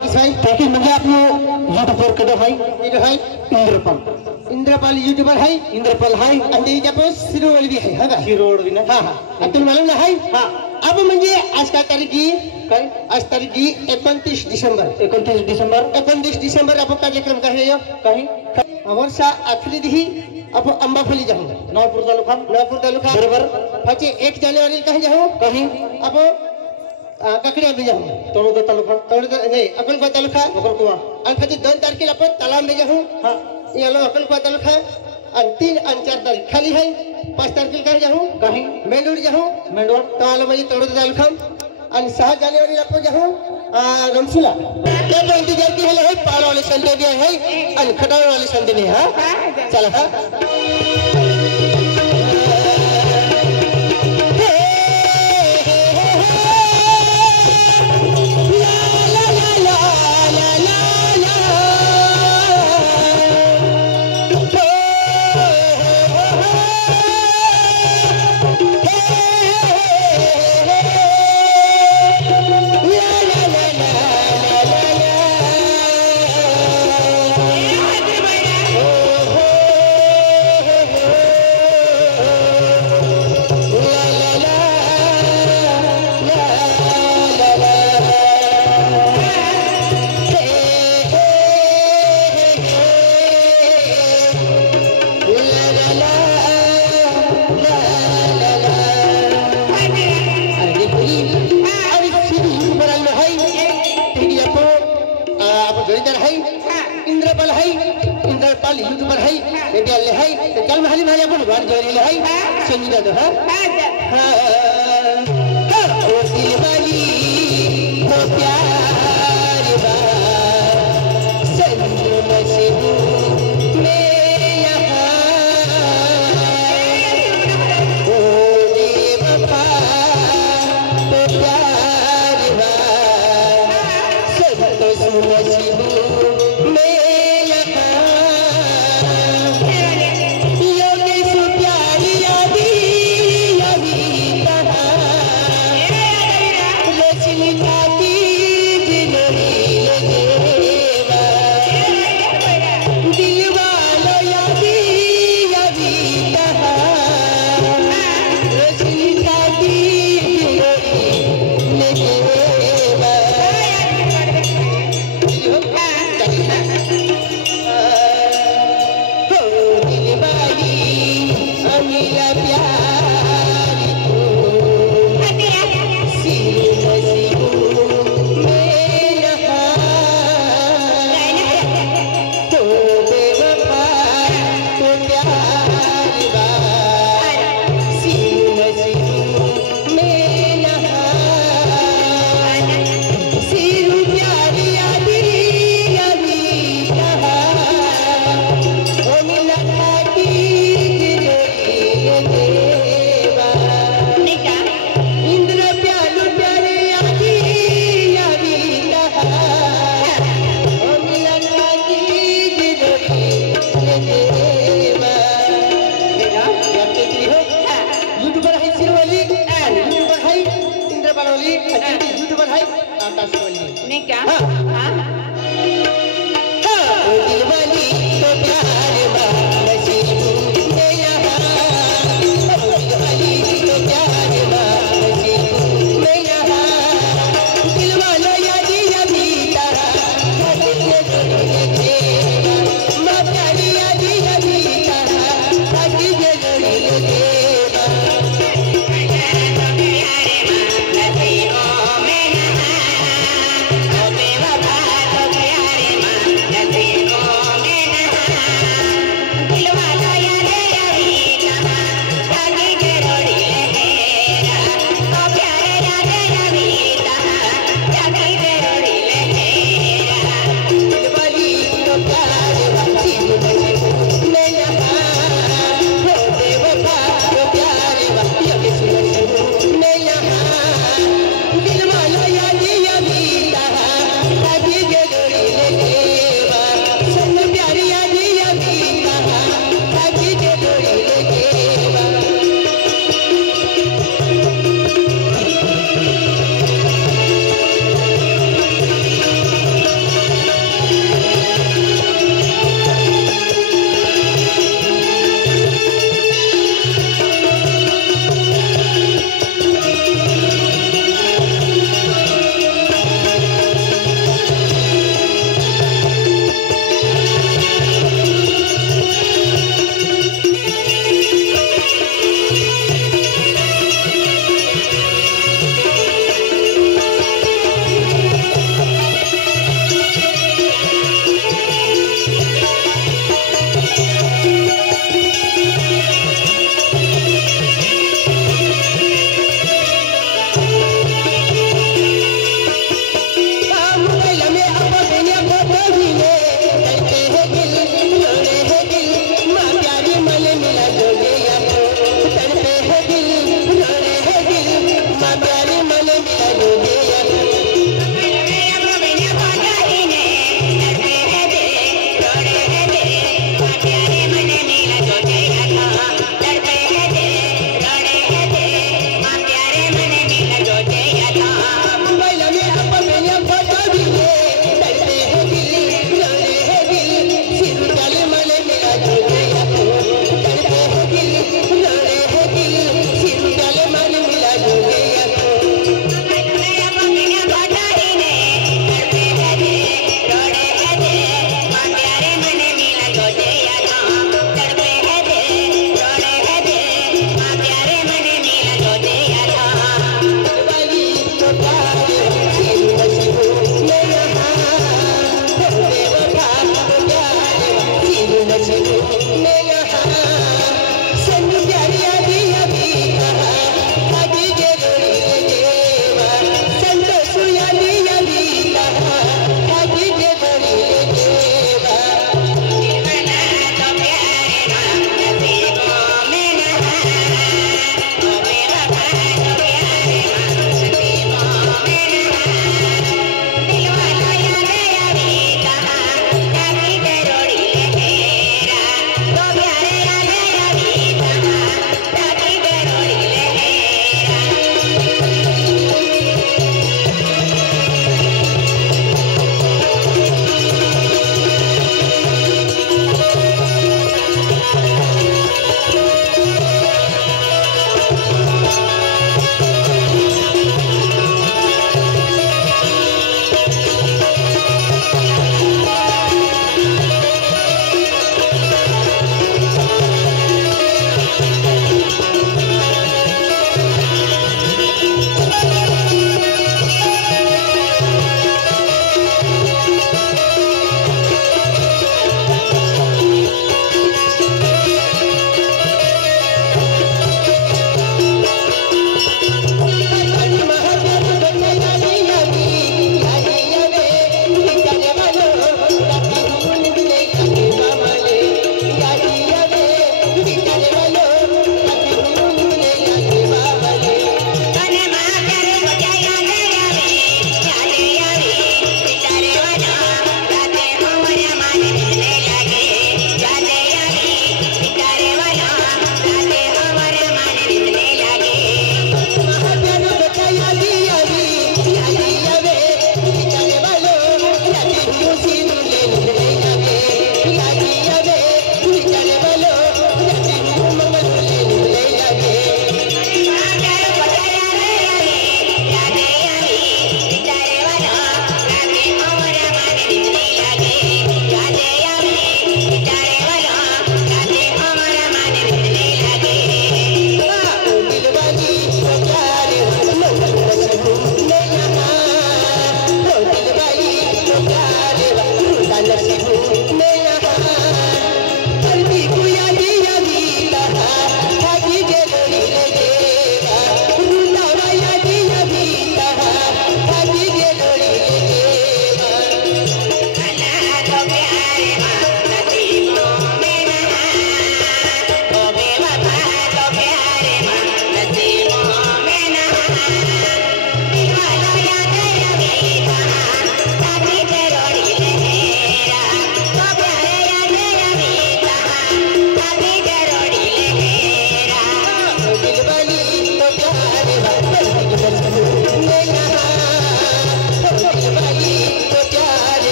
भाई ताकि मुझे अपने यूट्यूबर कदे भाई ये भाई इंद्रपाल यूट्यूबर है इंद्रपाल है अंदर जब सिरोड भी है ना सिरोड भी ना हाँ हाँ तुम मालूम ना है हाँ अब मुझे आज का तारीख की आज तारीख की 29 दिसंबर अब कार्यक्रम का है यो कहीं वर्षा आखरी दी अब अंबाफली जाऊँ नौपुर तालुका बराबर फचे 1 जनवरी कहीं जाऊँ कहीं अब ककड़िया भी जाऊँ तोड़ तालुका नहीं अकलकुआ तालुका और फचे 2 तारीख अपन तालाब में जाऊँ हाँ ये लो अकलकुआ तालुका और 3 और 4 तारीख खाली है 5 तारीख कहीं जाऊँ कहीं मेंडूर तो आलो मैं तोड़ तालुका और 7 जनवरी अपन जाऊँ रमसुला क्या इंतजार की है पाल वाले संडे भी है और खटाव वाले संडे नहीं है चला हाँ इंद्रपाल यूट्यूबर है रेडियल है तो चल महली महली अपन बार जोरी है सुनी दो हां हां ओ दिल वाली हो प्यार बार सजो मशहू मैं यहां ओ बेवफा हो प्यार बार सजो मशहू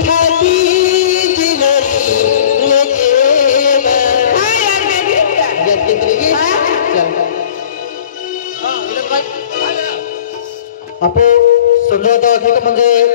खाती जिलरी लेजेवा हां यार मैं भी याद केंद्री की चल हां विनोद भाई आपण समजा आता की म्हणजे